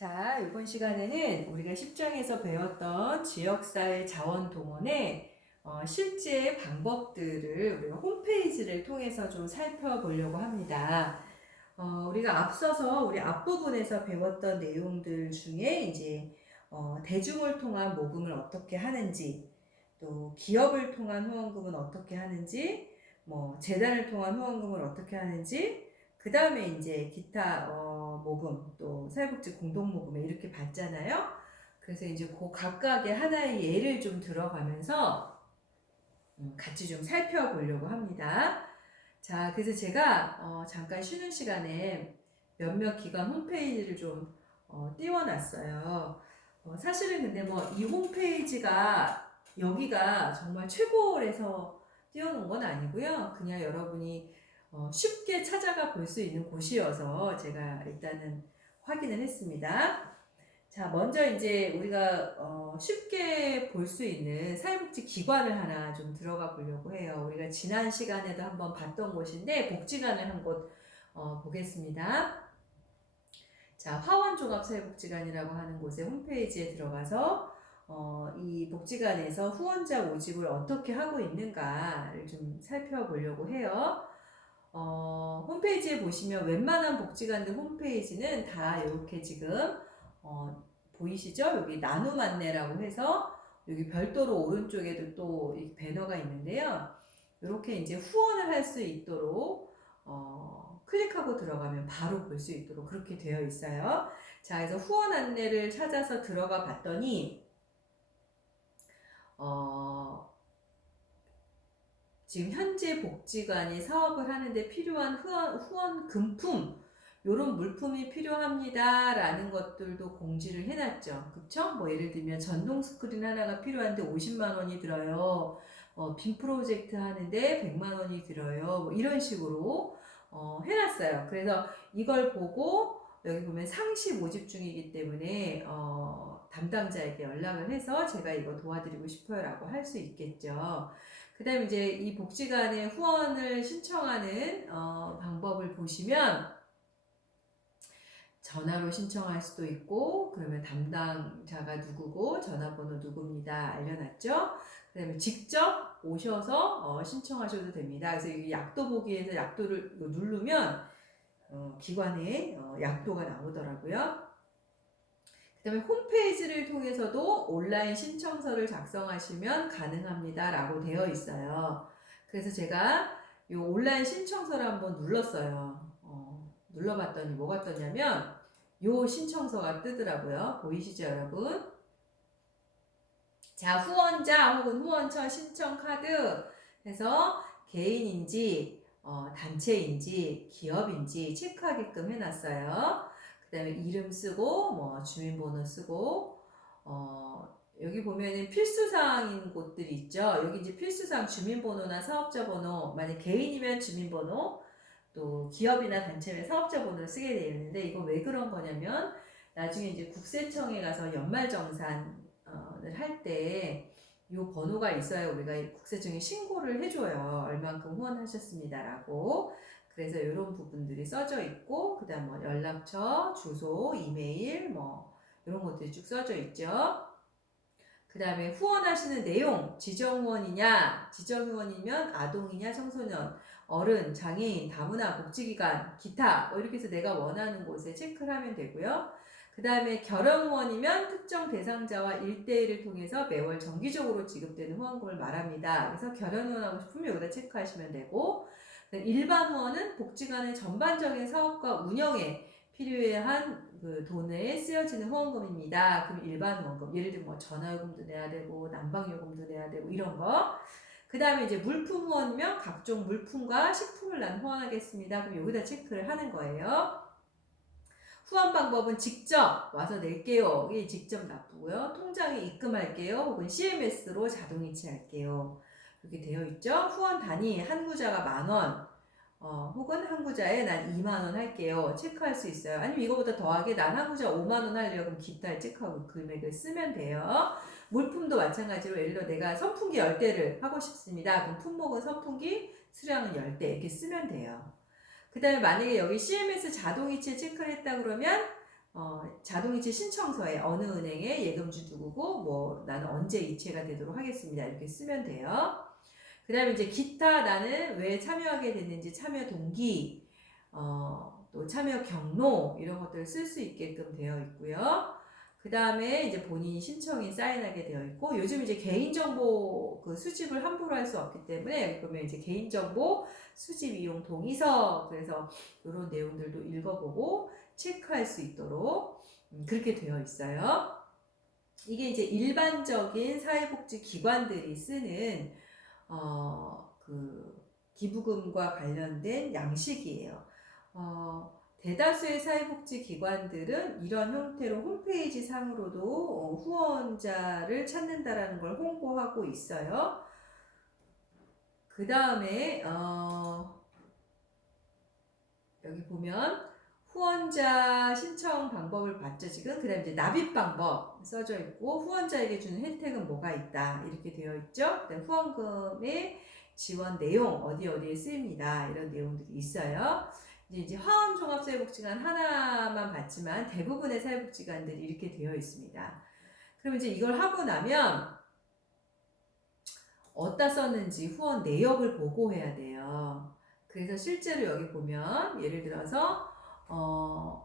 자, 이번 시간에는 우리가 10장에서 배웠던 지역사회 자원동원의 실제 방법들을 우리가 홈페이지를 통해서 좀 살펴보려고 합니다. 우리가 앞서서 우리 앞부분에서 배웠던 내용들 중에 이제 대중을 통한 모금을 어떻게 하는지, 또 기업을 통한 후원금은 어떻게 하는지, 재단을 통한 후원금을 어떻게 하는지, 그 다음에 이제 기타 모금, 또 사회복지 공동모금에 이렇게 봤잖아요. 그래서 이제 그 각각의 하나의 예를 좀 들어가면서 같이 좀 살펴보려고 합니다. 자, 그래서 제가 잠깐 쉬는 시간에 몇몇 기관 홈페이지를 좀 띄워놨어요. 사실은 근데 이 홈페이지가 여기가 정말 최고래서 띄워놓은 건 아니고요. 그냥 여러분이 쉽게 찾아가 볼 수 있는 곳이어서 제가 일단은 확인을 했습니다. 자, 먼저 이제 우리가 쉽게 볼 수 있는 사회복지 기관을 하나 좀 들어가 보려고 해요. 우리가 지난 시간에도 한번 봤던 곳인데 복지관을 한 곳 보겠습니다. 자, 화원종합사회복지관이라고 하는 곳의 홈페이지에 들어가서 이 복지관에서 후원자 모집을 어떻게 하고 있는가를 좀 살펴보려고 해요. 홈페이지에 보시면 웬만한 복지관들 홈페이지는 다 이렇게 지금 보이시죠? 여기 나눔 안내라고 해서 여기 별도로 오른쪽에도 또 이 배너가 있는데요. 이렇게 이제 후원을 할 수 있도록 클릭하고 들어가면 바로 볼 수 있도록 그렇게 되어 있어요. 자, 그래서 후원 안내를 찾아서 들어가 봤더니 지금 현재 복지관이 사업을 하는데 필요한 후원 금품 요런 물품이 필요합니다 라는 것들도 공지를 해놨죠. 그쵸? 예를 들면 전동 스크린 하나가 필요한데 50만 원이 들어요. 빔 프로젝트 하는데 100만 원이 들어요. 이런 식으로 해놨어요. 그래서 이걸 보고 여기 보면 상시 모집 중이기 때문에 담당자에게 연락을 해서 제가 이거 도와드리고 싶어요 라고 할 수 있겠죠. 그 다음에 이제 이 복지관에 후원을 신청하는 방법을 보시면 전화로 신청할 수도 있고, 그러면 담당자가 누구고 전화번호 누구입니다 알려놨죠. 그 다음에 직접 오셔서 신청하셔도 됩니다. 그래서 이 약도 보기에서 약도를 누르면 기관에 약도가 나오더라고요. 그 다음에 홈페이지를 통해서도 온라인 신청서를 작성하시면 가능합니다 라고 되어 있어요. 그래서 제가 이 온라인 신청서를 한번 눌렀어요. 눌러봤더니 뭐가 떴냐면 이 신청서가 뜨더라고요. 보이시죠 여러분? 자, 후원자 혹은 후원처 신청 카드 해서 개인인지 단체인지 기업인지 체크하게끔 해놨어요. 그 다음에 이름 쓰고 주민번호 쓰고 여기 보면은 필수사항인 곳들이 있죠. 여기 이제 필수사항 주민번호나 사업자 번호, 만약 개인이면 주민번호, 또 기업이나 단체면 사업자 번호를 쓰게 되어 있는데 이거 왜 그런 거냐면 나중에 이제 국세청에 가서 연말정산을 할 때 이 번호가 있어야 우리가 국세청에 신고를 해줘요. 얼만큼 후원하셨습니다라고. 그래서 이런 부분들이 써져 있고, 그 다음 연락처, 주소, 이메일, 이런 것들이 쭉 써져 있죠. 그 다음에 후원하시는 내용, 지정후원이냐, 지정후원이면 아동이냐, 청소년, 어른, 장애인, 다문화, 복지기관, 기타 이렇게 해서 내가 원하는 곳에 체크를 하면 되고요. 그 다음에 결혼후원이면 특정 대상자와 1대1을 통해서 매월 정기적으로 지급되는 후원금을 말합니다. 그래서 결혼후원하고 싶으면 여기다 체크하시면 되고, 일반 후원은 복지관의 전반적인 사업과 운영에 필요한 그 돈에 쓰여지는 후원금입니다. 그럼 일반 후원금, 예를 들면 전화요금도 내야 되고 난방요금도 내야 되고 이런 거. 그 다음에 이제 물품 후원이면 각종 물품과 식품을 난 후원하겠습니다. 그럼 여기다 체크를 하는 거예요. 후원 방법은 직접 와서 낼게요. 이게 직접 납부고요. 통장에 입금할게요. 혹은 CMS로 자동이체할게요. 이렇게 되어 있죠. 후원 단위 한 구자가 10,000원. 혹은 한 구자에 난 2만 원 할게요. 체크할 수 있어요. 아니면 이거보다 더하게 난 한 구자 5만 원 하려고 그럼 기타를 체크하고 금액을 쓰면 돼요. 물품도 마찬가지로 예를 들어 내가 선풍기 10대를 하고 싶습니다. 그럼 품목은 선풍기, 수량은 10대 이렇게 쓰면 돼요. 그 다음에 만약에 여기 CMS 자동이체 체크를 했다 그러면 자동이체 신청서에 어느 은행에 예금주 누구고 뭐 나는 언제 이체가 되도록 하겠습니다. 이렇게 쓰면 돼요. 그 다음에 이제 기타 나는 왜 참여하게 됐는지 참여 동기, 또 참여 경로 이런 것들을 쓸 수 있게끔 되어 있고요. 그 다음에 이제 본인이 신청이 사인하게 되어 있고 요즘 이제 개인정보 그 수집을 함부로 할 수 없기 때문에 그러면 이제 개인정보 수집 이용 동의서 그래서 이런 내용들도 읽어보고 체크할 수 있도록 그렇게 되어 있어요. 이게 이제 일반적인 사회복지 기관들이 쓰는 그 기부금과 관련된 양식이에요. 대다수의 사회복지 기관들은 이런 형태로 홈페이지 상으로도 후원자를 찾는다라는 걸 홍보하고 있어요. 그 다음에 여기 보면 후원자 신청 방법을 봤죠 지금. 그 다음에 이제 납입 방법 써져 있고 후원자에게 주는 혜택은 뭐가 있다 이렇게 되어 있죠. 그다음에 후원금의 지원 내용 어디에 쓰입니다 이런 내용들이 있어요. 이제 화원종합사회복지관 하나만 봤지만 대부분의 사회복지관들이 이렇게 되어 있습니다. 그럼 이제 이걸 하고 나면 어디다 썼는지 후원 내역을 보고해야 돼요. 그래서 실제로 여기 보면 예를 들어서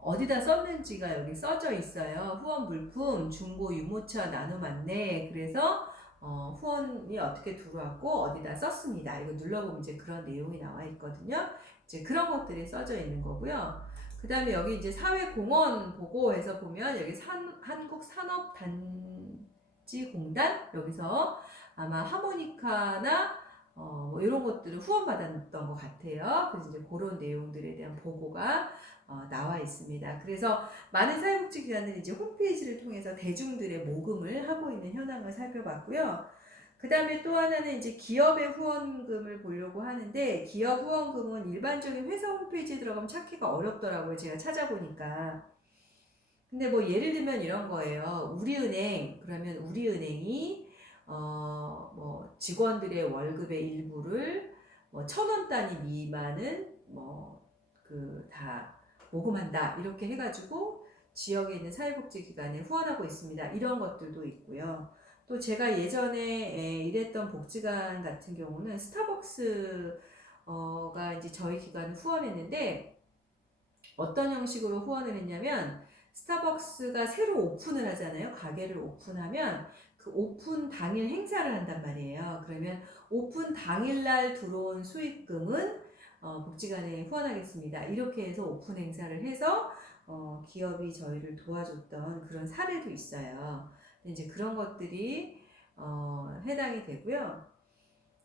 어디다 썼는지가 여기 써져 있어요. 후원 물품, 중고 유모차 나눔 안내. 그래서 후원이 어떻게 들어왔고 어디다 썼습니다. 이거 눌러보면 이제 그런 내용이 나와 있거든요. 이제 그런 것들이 써져 있는 거고요. 그 다음에 여기 이제 사회공헌 보고에서 보면 여기 한국산업단지공단 여기서 아마 하모니카나 뭐 이런 것들을 후원받았던 것 같아요. 그래서 이제 그런 내용들에 대한 보고가 나와 있습니다. 그래서 많은 사회복지기관들이 이제 홈페이지를 통해서 대중들의 모금을 하고 있는 현황을 살펴봤고요. 그 다음에 또 하나는 이제 기업의 후원금을 보려고 하는데 기업 후원금은 일반적인 회사 홈페이지에 들어가면 찾기가 어렵더라고요. 제가 찾아보니까. 근데 뭐 예를 들면 이런 거예요. 우리은행 그러면 우리은행이 뭐 직원들의 월급의 일부를 뭐 1,000원 단위 미만은 뭐 그 다 모금한다 이렇게 해가지고 지역에 있는 사회복지기관에 후원하고 있습니다. 이런 것들도 있고요. 또 제가 예전에 일했던 복지관 같은 경우는 스타벅스가 이제 저희 기관을 후원했는데 어떤 형식으로 후원을 했냐면 스타벅스가 새로 오픈을 하잖아요. 가게를 오픈하면 그 오픈 당일 행사를 한단 말이에요. 그러면 오픈 당일날 들어온 수익금은 복지관에 후원하겠습니다. 이렇게 해서 오픈 행사를 해서 기업이 저희를 도와줬던 그런 사례도 있어요. 이제 그런 것들이 해당이 되고요.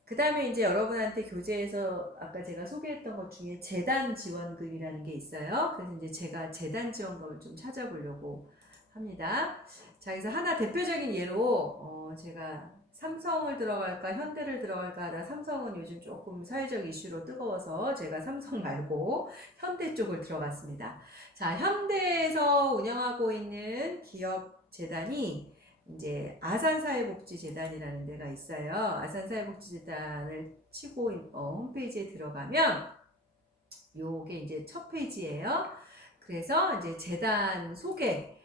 그 다음에 이제 여러분한테 교재에서 아까 제가 소개했던 것 중에 재단 지원금이라는 게 있어요. 그래서 이제 제가 재단 지원금을 좀 찾아보려고 합니다. 자, 그래서 하나 대표적인 예로 제가 삼성을 들어갈까 현대를 들어갈까 하다 삼성은 요즘 조금 사회적 이슈로 뜨거워서 제가 삼성 말고 현대 쪽을 들어갔습니다. 자, 현대에서 운영하고 있는 기업 재단이 이제 아산사회복지재단이라는 데가 있어요. 아산사회복지재단을 치고 홈페이지에 들어가면 요게 이제 첫 페이지예요. 그래서 이제 재단 소개.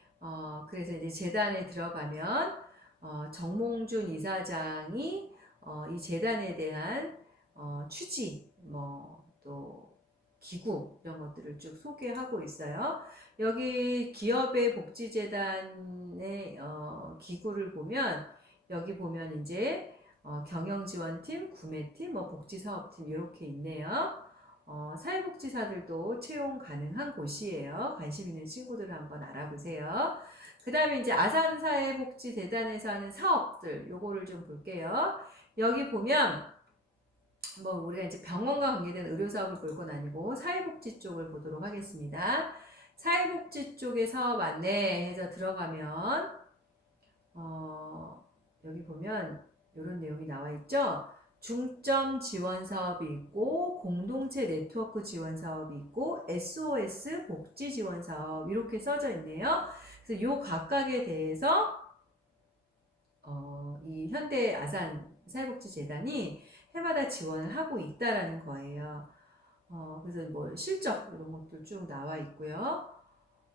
그래서 이제 재단에 들어가면 정몽준 이사장이 이 재단에 대한 취지, 뭐 또 기구 이런 것들을 쭉 소개하고 있어요. 여기 기업의 복지재단의 기구를 보면 여기 보면 이제 경영지원팀, 구매팀, 뭐 복지사업팀 이렇게 있네요. 사회복지사들도 채용 가능한 곳이에요. 관심 있는 친구들 한번 알아보세요. 그 다음에 이제 아산사회복지재단에서 하는 사업들 요거를 좀 볼게요. 여기 보면 뭐 우리가 이제 병원과 관계된 의료사업을 볼 건 아니고 사회복지 쪽을 보도록 하겠습니다. 사회복지 쪽의 사업 안내해서 들어가면 여기 보면 이런 내용이 나와 있죠. 중점 지원 사업이 있고 공동체 네트워크 지원 사업이 있고 SOS 복지 지원 사업 이렇게 써져 있네요. 그래서 요 각각에 대해서 이 현대 아산 사회복지재단이 해마다 지원을 하고 있다라는 거예요. 그래서 뭐 실적 이런 것도 쭉 나와 있고요.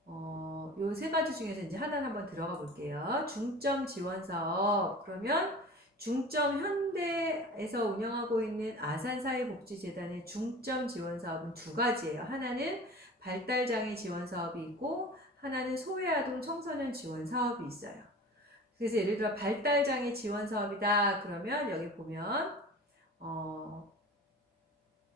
요 세 가지 중에서 이제 하나는 한번 들어가 볼게요. 중점 지원 사업. 그러면 중점 현대에서 운영하고 있는 아산사회복지재단의 중점 지원 사업은 두 가지예요. 하나는 발달장애 지원 사업이 있고 하나는 소외아동 청소년 지원 사업이 있어요. 그래서 예를 들어 발달장애 지원 사업이다 그러면 여기 보면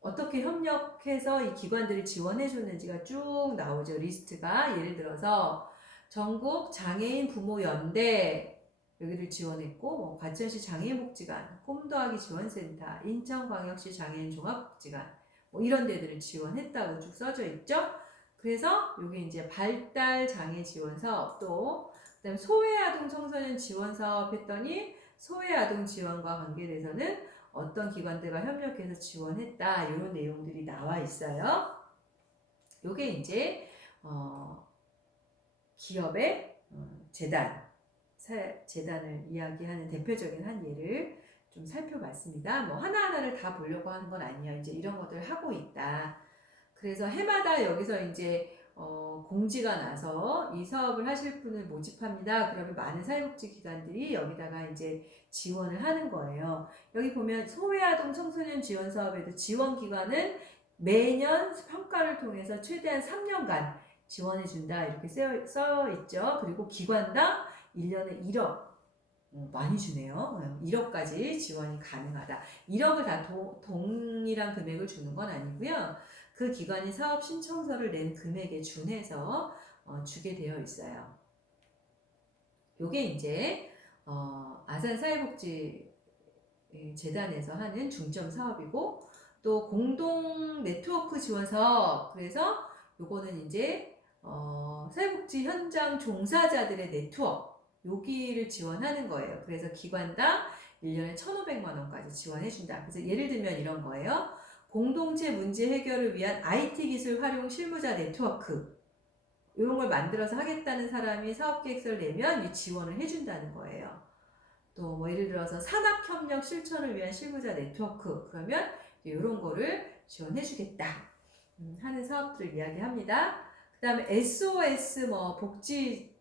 어떻게 협력해서 이 기관들이 지원해 줬는지가 쭉 나오죠. 리스트가. 예를 들어서 전국 장애인 부모 연대 여기를 지원했고 뭐 과천시 장애인복지관, 꿈더하기 지원센터, 인천광역시 장애인 종합복지관 뭐 이런 데들을 지원했다고 쭉 써져 있죠. 그래서 여기 이제 발달 장애 지원 사업 또 그다음 소외아동 청소년 지원 사업 했더니 소외아동 지원과 관계돼서는 어떤 기관들과 협력해서 지원했다 이런 내용들이 나와 있어요. 요게 이제 기업의 재단을 이야기하는 대표적인 한 예를 좀 살펴봤습니다. 뭐 하나하나를 다 보려고 하는 건 아니에요. 이제 이런 것들을 하고 있다. 그래서 해마다 여기서 이제 공지가 나서 이 사업을 하실 분을 모집합니다. 그러면 많은 사회복지 기관들이 여기다가 이제 지원을 하는 거예요. 여기 보면 소외아동 청소년 지원 사업에도 지원 기간은 매년 평가를 통해서 최대한 3년간 지원해준다 이렇게 써 있죠. 그리고 기관당 1년에 1억 많이 주네요. 1억까지 지원이 가능하다. 1억을 다 동일한 금액을 주는 건 아니고요. 그 기관이 사업 신청서를 낸 금액에 준해서 주게 되어 있어요. 요게 이제 아산사회복지 재단에서 하는 중점 사업이고 또 공동 네트워크 지원 사업. 그래서 요거는 이제 사회복지 현장 종사자들의 네트워크 여기를 지원하는 거예요. 그래서 기관당 1년에 1,500만 원까지 지원해준다. 그래서 예를 들면 이런 거예요. 공동체 문제 해결을 위한 IT 기술 활용 실무자 네트워크 이런 걸 만들어서 하겠다는 사람이 사업 계획서를 내면 이 지원을 해준다는 거예요. 또 뭐 예를 들어서 산학협력 실천을 위한 실무자 네트워크 그러면 이런 거를 지원해주겠다 하는 사업들을 이야기합니다. 그 다음에 SOS 뭐 복지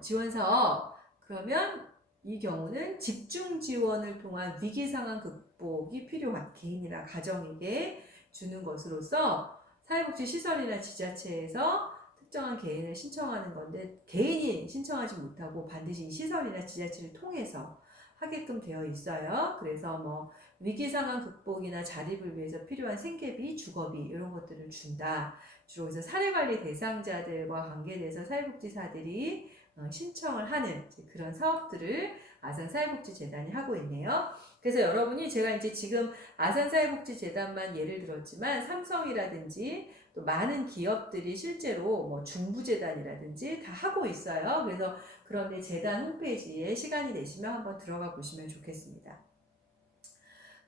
지원 사업 그러면 이 경우는 집중 지원을 통한 위기 상황 극복이 필요한 개인이나 가정에게 주는 것으로서 사회복지 시설이나 지자체에서 특정한 개인을 신청하는 건데 개인이 신청하지 못하고 반드시 시설이나 지자체를 통해서 하게끔 되어 있어요. 그래서 뭐 위기 상황 극복이나 자립을 위해서 필요한 생계비, 주거비 이런 것들을 준다. 주로 그래서 사례관리 대상자들과 관계돼서 사회복지사들이 신청을 하는 그런 사업들을 아산사회복지재단이 하고 있네요. 그래서 여러분이 제가 이제 지금 아산사회복지재단만 예를 들었지만 삼성이라든지 또 많은 기업들이 실제로 뭐 중부재단이라든지 다 하고 있어요. 그래서 그런데 재단 홈페이지에 시간이 되시면 한번 들어가 보시면 좋겠습니다.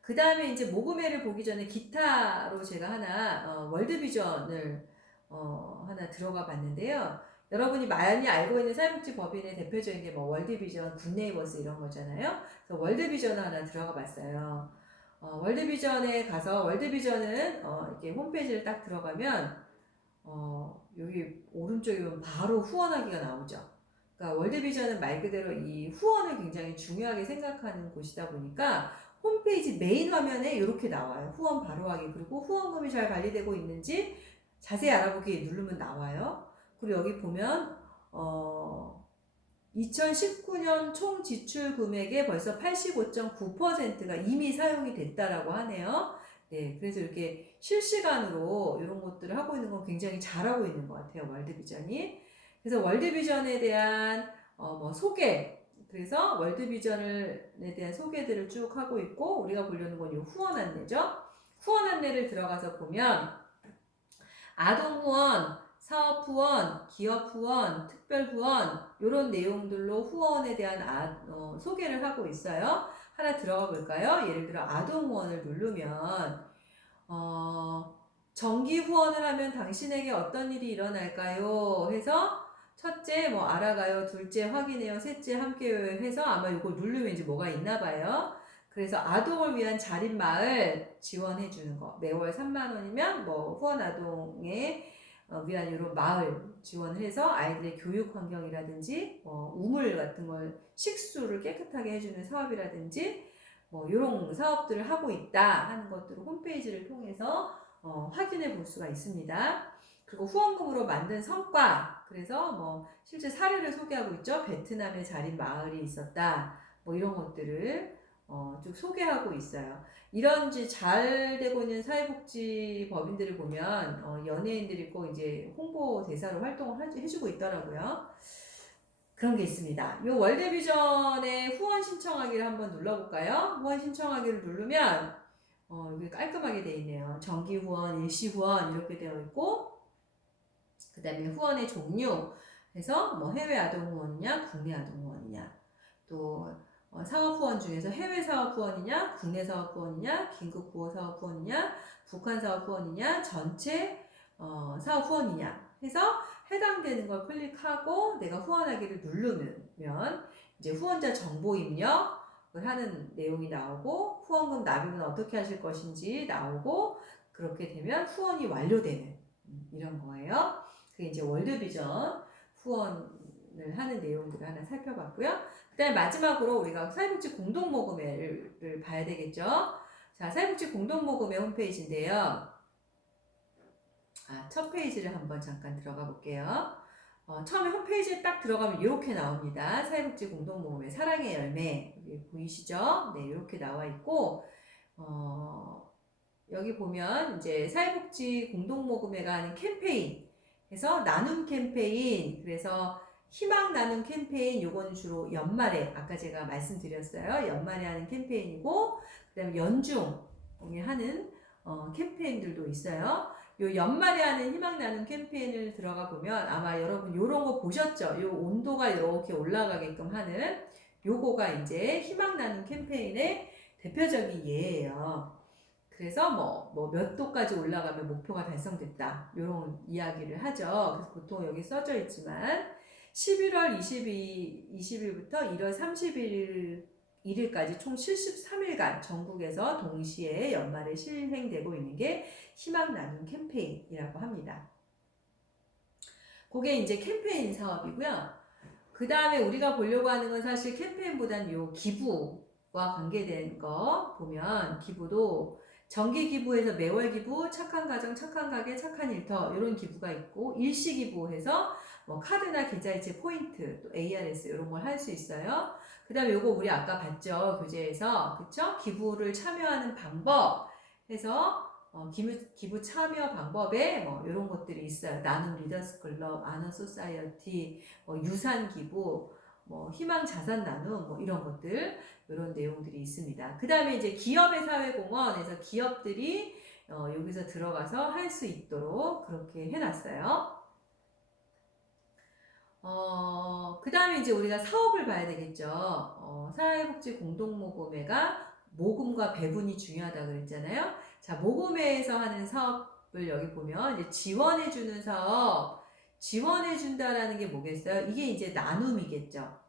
그 다음에 이제 모금회를 보기 전에 기타로 제가 하나 월드비전을 하나 들어가 봤는데요. 여러분이 많이 알고 있는 사회복지 법인의 대표적인 게 뭐 월드비전, 굿네이버스 이런 거잖아요. 그래서 월드비전을 하나 들어가 봤어요. 월드비전에 가서 월드비전은 이렇게 홈페이지를 딱 들어가면 여기 오른쪽에 보면 바로 후원하기가 나오죠. 그러니까 월드비전은 말 그대로 이 후원을 굉장히 중요하게 생각하는 곳이다 보니까 홈페이지 메인 화면에 이렇게 나와요. 후원 바로 하기. 그리고 후원금이 잘 관리되고 있는지 자세히 알아보기 누르면 나와요. 그리고 여기 보면 2019년 총 지출 금액의 벌써 85.9%가 이미 사용이 됐다라고 하네요. 네, 그래서 이렇게 실시간으로 이런 것들을 하고 있는 건 굉장히 잘하고 있는 것 같아요. 월드비전이. 그래서 월드비전에 대한 뭐 소개, 그래서 월드비전에 대한 소개들을 쭉 하고 있고 우리가 보려는 건 이 후원 안내죠. 후원 안내를 들어가서 보면 아동 후원, 사업 후원, 기업 후원, 특별 후원 이런 내용들로 후원에 대한 소개를 하고 있어요. 하나 들어가 볼까요? 예를 들어 아동 후원을 누르면 정기 후원을 하면 당신에게 어떤 일이 일어날까요? 해서 첫째 뭐 알아가요, 둘째 확인해요, 셋째 함께요 해서 아마 이거 누르면 이제 뭐가 있나 봐요. 그래서 아동을 위한 자립마을 지원해 주는 거 매월 3만 원이면 뭐 후원 아동에 위한 이런 마을 지원을 해서 아이들의 교육 환경이라든지 우물 같은 걸 식수를 깨끗하게 해주는 사업이라든지 이런 사업들을 하고 있다 하는 것들을 홈페이지를 통해서 확인해 볼 수가 있습니다. 그리고 후원금으로 만든 성과, 그래서 실제 사례를 소개하고 있죠. 베트남에 자립 마을이 있었다. 이런 것들을 쭉 소개하고 있어요. 이런지 잘 되고 있는 사회복지 법인들을 보면 연예인들이 꼭 이제 홍보 대사로 활동을 해주고 있더라고요. 그런 게 있습니다. 이 월드비전의 후원 신청하기를 한번 눌러볼까요? 후원 신청하기를 누르면 이게 깔끔하게 되어 있네요. 정기 후원, 일시 후원 이렇게 되어 있고, 그 다음에 후원의 종류 해서 해외 아동 후원이냐, 국내 아동 후원이냐, 또 사업 후원 중에서 해외 사업 후원이냐, 국내 사업 후원이냐, 긴급 구호 사업 후원이냐, 북한 사업 후원이냐, 전체 사업 후원이냐 해서 해당되는 걸 클릭하고 내가 후원하기를 누르면 이제 후원자 정보 입력을 하는 내용이 나오고, 후원금 납입은 어떻게 하실 것인지 나오고, 그렇게 되면 후원이 완료되는 이런 거예요. 그게 이제 월드비전 후원을 하는 내용들을 하나 살펴봤고요. 그 다음에 마지막으로 우리가 사회복지 공동모금회를 봐야 되겠죠. 자, 사회복지 공동모금회 홈페이지인데요. 첫 페이지를 한번 잠깐 들어가 볼게요. 처음에 홈페이지에 딱 들어가면 이렇게 나옵니다. 사회복지 공동모금회 사랑의 열매, 여기 보이시죠? 네, 이렇게 나와 있고, 여기 보면 이제 사회복지 공동모금회가 하는 캠페인 해서 나눔 캠페인, 그래서 희망 나눔 캠페인, 요거는 주로 연말에 아까 제가 말씀드렸어요. 연말에 하는 캠페인이고, 그 다음에 연중에 하는 캠페인들도 있어요. 요 연말에 하는 희망 나눔 캠페인을 들어가 보면 아마 여러분 요런 거 보셨죠? 요 온도가 이렇게 올라가게끔 하는 요거가 이제 희망 나눔 캠페인의 대표적인 예예요. 그래서 몇 도까지 올라가면 목표가 달성됐다, 이런 이야기를 하죠. 그래서 보통 여기 써져 있지만 11월 20일부터 1월 31일까지 총 73일간 전국에서 동시에 연말에 실행되고 있는 게 희망 나눔 캠페인이라고 합니다. 그게 이제 캠페인 사업이고요. 그 다음에 우리가 보려고 하는 건 사실 캠페인보다는 요 기부와 관계된 거 보면, 기부도 정기 기부에서 매월 기부, 착한 가정, 착한 가게, 착한 일터 이런 기부가 있고, 일시 기부해서 카드나 계좌이체 포인트, 또 ARS 이런 걸 할 수 있어요. 그 다음에 요거 우리 아까 봤죠, 교재에서. 그쵸? 기부를 참여하는 방법 해서 기부 참여 방법에 이런 것들이 있어요. 나눔 리더스 클럽, 아너 소사이어티, 유산 기부, 희망 자산 나눔, 이런 것들, 이런 내용들이 있습니다. 그 다음에 이제 기업의 사회공헌에서 기업들이 여기서 들어가서 할 수 있도록 그렇게 해놨어요. 그 다음에 이제 우리가 사업을 봐야 되겠죠. 사회복지 공동모금회가 모금과 배분이 중요하다고 그랬잖아요. 자, 모금회에서 하는 사업을 여기 보면 이제 지원해주는 사업, 지원해준다라는 게 뭐겠어요? 이게 이제 나눔이겠죠.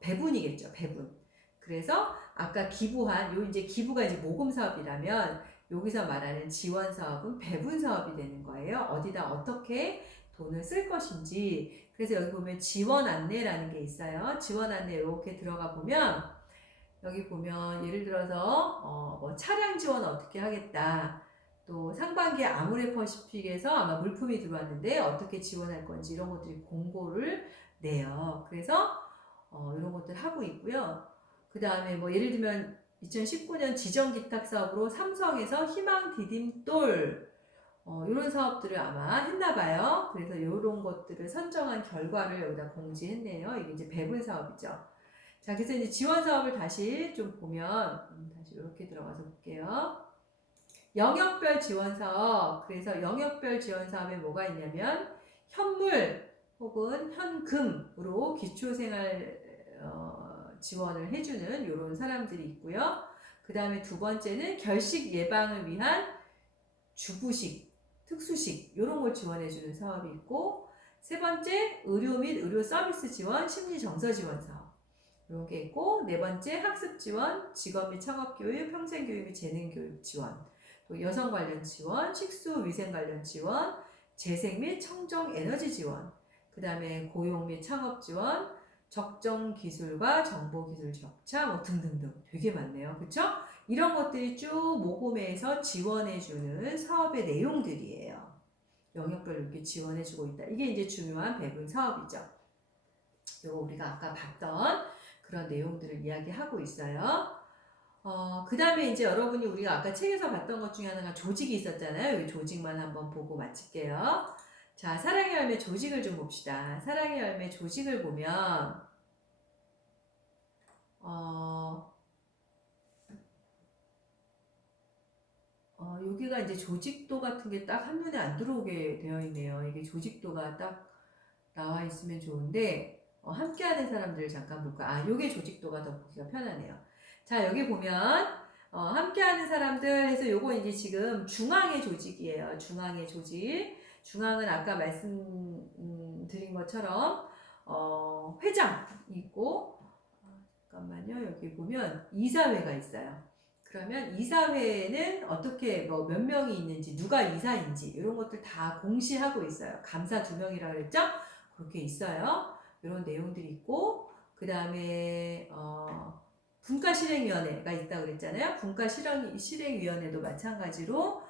배분이겠죠. 배분. 그래서 아까 기부한, 이제 기부가 이제 모금 사업이라면 여기서 말하는 지원 사업은 배분 사업이 되는 거예요. 어디다 어떻게 돈을 쓸 것인지. 그래서 여기 보면 지원 안내라는 게 있어요. 지원 안내 이렇게 들어가 보면, 여기 보면 예를 들어서 차량 지원 어떻게 하겠다, 또 상반기에 아모레퍼시픽에서 아마 물품이 들어왔는데 어떻게 지원할 건지 이런 것들이 공고를 내요. 그래서 이런 것들 하고 있고요. 그 다음에 예를 들면 2019년 지정기탁 사업으로 삼성에서 희망 디딤돌 이런 사업들을 아마 했나봐요. 그래서 이런 것들을 선정한 결과를 여기다 공지했네요. 이게 이제 배분 사업이죠. 자, 그래서 이제 지원 사업을 다시 좀 보면, 다시 이렇게 들어가서 볼게요. 영역별 지원 사업. 그래서 영역별 지원 사업에 뭐가 있냐면, 현물 혹은 현금으로 기초생활 지원을 해주는 이런 사람들이 있고요. 그 다음에 두 번째는 결식 예방을 위한 주부식, 특수식 이런 걸 지원해주는 사업이 있고, 세 번째 의료 및 의료 서비스 지원, 심리 정서 지원 사업 이런 게 있고, 네 번째 학습 지원, 직업 및 창업 교육, 평생 교육 및 재능 교육 지원, 또 여성 관련 지원, 식수 위생 관련 지원, 재생 및 청정 에너지 지원, 그 다음에 고용 및 창업 지원, 적정 기술과 정보 기술 격차 뭐 등등등 되게 많네요. 그쵸? 이런 것들이 쭉 모금에서 지원해주는 사업의 내용들이에요. 영역별로 이렇게 지원해주고 있다. 이게 이제 중요한 배분 사업이죠. 요거 우리가 아까 봤던 그런 내용들을 이야기하고 있어요. 그 다음에 이제 여러분이 우리가 아까 책에서 봤던 것 중에 하나가 조직이 있었잖아요. 여기 조직만 한번 보고 마칠게요. 자, 사랑의 열매 조직을 좀 봅시다. 사랑의 열매 조직을 보면, 여기가 이제 조직도 같은 게 딱 한눈에 안 들어오게 되어 있네요. 이게 조직도가 딱 나와 있으면 좋은데, 함께하는 사람들을 잠깐 볼까? 아, 요게 조직도가 더 보기가 편하네요. 자, 여기 보면, 함께하는 사람들 해서 요거 이제 지금 중앙의 조직이에요. 중앙의 조직. 중앙은 아까 말씀드린 것처럼, 회장 있고, 잠깐만요. 여기 보면 이사회가 있어요. 그러면 이사회에는 어떻게 뭐 몇 명이 있는지 누가 이사인지 이런 것들 다 공시하고 있어요. 감사 2명이라고 그랬죠? 그렇게 있어요. 이런 내용들이 있고 그 다음에 분과실행위원회가 있다고 그랬잖아요. 분과실행위원회도 마찬가지로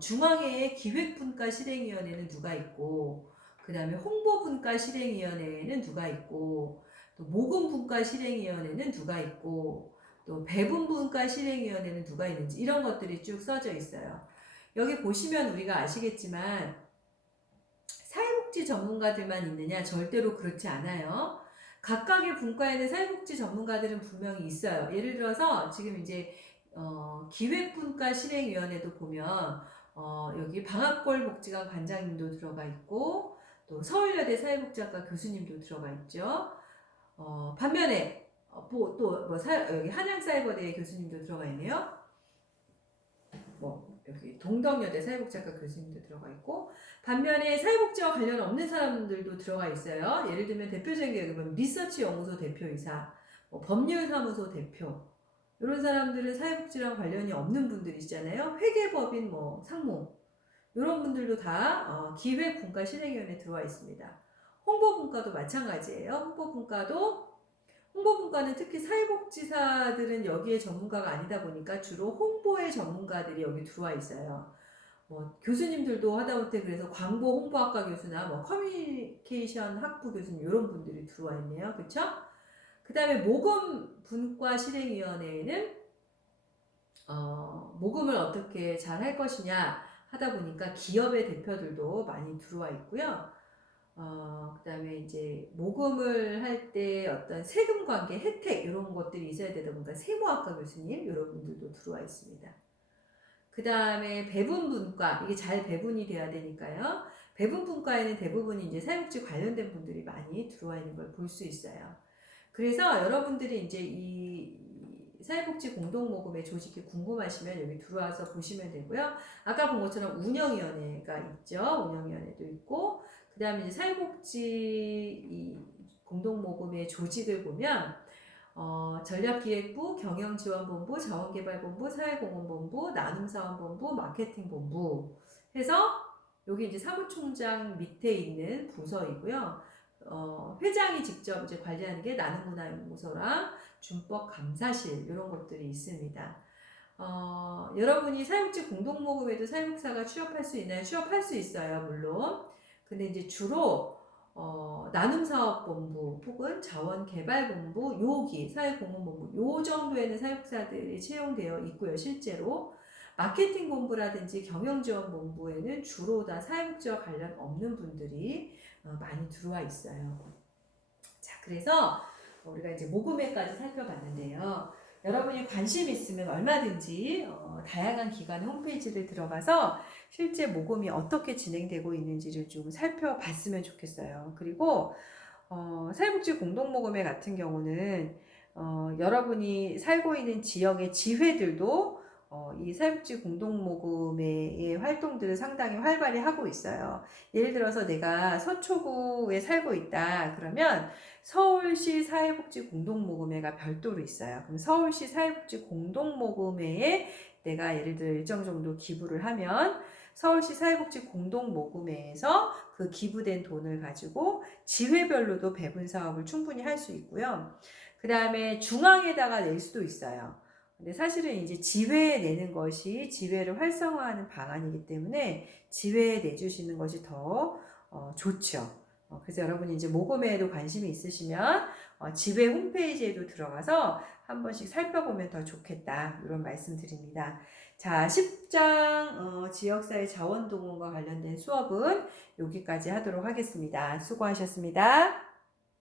중앙의 기획분과실행위원회는 누가 있고 그 다음에 홍보분과실행위원회는 누가 있고 또 모금분과실행위원회는 누가 있고 또 배분분과실행위원회는 누가 있는지 이런 것들이 쭉 써져 있어요. 여기 보시면 우리가 아시겠지만 사회복지 전문가들만 있느냐? 절대로 그렇지 않아요. 각각의 분과에는 사회복지 전문가들은 분명히 있어요. 예를 들어서 지금 이제 기획분과 실행위원회도 보면 여기 방학골 복지관 관장님도 들어가 있고 또 서울여대 사회복지학과 교수님도 들어가 있죠. 반면에 여기 한양사이버대 교수님도 들어가 있네요. 여기 동덕여대 사회복지학과 교수님도 들어가 있고 반면에 사회복지와 관련 없는 사람들도 들어가 있어요. 예를 들면 대표적인 게 보면 리서치 연구소 대표이사, 법률사무소 대표 이런 사람들은 사회복지랑 관련이 없는 분들이잖아요. 회계법인 상무 이런 분들도 다 기획분과 실행위원회에 들어와 있습니다. 홍보분과도 마찬가지예요. 홍보분과는 특히 사회복지사들은 여기에 전문가가 아니다 보니까 주로 홍보의 전문가들이 여기 들어와 있어요. 교수님들도 하다못해 그래서 광고 홍보학과 교수나 커뮤니케이션 학부 교수님 이런 분들이 들어와 있네요. 그쵸? 그 다음에 모금 분과 실행위원회에는 모금을 어떻게 잘 할 것이냐 하다 보니까 기업의 대표들도 많이 들어와 있고요. 그 다음에 이제 모금을 할 때 어떤 세금 관계 혜택 이런 것들이 있어야 되다 보니까 세무학과 교수님 이런 분들도 들어와 있습니다. 그 다음에 배분분과 이게 잘 배분이 돼야 되니까요. 배분분과에는 대부분 이제 사회복지 관련된 분들이 많이 들어와 있는 걸 볼 수 있어요. 그래서 여러분들이 이제 이 사회복지 공동모금의 조직이 궁금하시면 여기 들어와서 보시면 되고요. 아까 본 것처럼 운영위원회가 있죠. 운영위원회도 있고 그 다음에 이제 사회복지 공동모금의 조직을 보면 전략기획부, 경영지원본부, 자원개발본부, 사회공헌본부, 나눔사원본부, 마케팅본부 해서 여기 이제 사무총장 밑에 있는 부서이고요. 회장이 직접 이제 관리하는 게 나눔문화연구소랑 준법감사실 이런 것들이 있습니다. 여러분이 사회복지 공동모금에도 사회복사가 취업할 수 있나요? 취업할 수 있어요, 물론. 근데 이제 주로 나눔사업본부 혹은 자원개발본부, 요기, 사회공헌본부 요 정도에는 사회복사들이 채용되어 있고요, 실제로. 마케팅본부라든지 경영지원본부에는 주로 다 사회복지와 관련 없는 분들이 많이 들어와 있어요. 자, 그래서 우리가 이제 모금회까지 살펴봤는데요. 여러분이 관심 있으면 얼마든지 다양한 기관의 홈페이지를 들어가서 실제 모금이 어떻게 진행되고 있는지를 좀 살펴봤으면 좋겠어요. 그리고 사회복지 공동모금회 같은 경우는 여러분이 살고 있는 지역의 지회들도 이 사회복지 공동모금의 활동들을 상당히 활발히 하고 있어요. 예를 들어서 내가 서초구에 살고 있다 그러면 서울시 사회복지 공동모금회가 별도로 있어요. 그럼 서울시 사회복지 공동모금회에 내가 예를 들어 일정 정도 기부를 하면 서울시 사회복지 공동모금회에서 그 기부된 돈을 가지고 지회별로도 배분 사업을 충분히 할 수 있고요. 그 다음에 중앙에다가 낼 수도 있어요. 근데 사실은 이제 지회에 내는 것이 지회를 활성화하는 방안이기 때문에 지회에 내주시는 것이 더 좋죠. 그래서 여러분이 이제 모금회에도 관심이 있으시면 지회 홈페이지에도 들어가서 한 번씩 살펴보면 더 좋겠다, 이런 말씀 드립니다. 자, 10장 지역사회 자원동원과 관련된 수업은 여기까지 하도록 하겠습니다. 수고하셨습니다.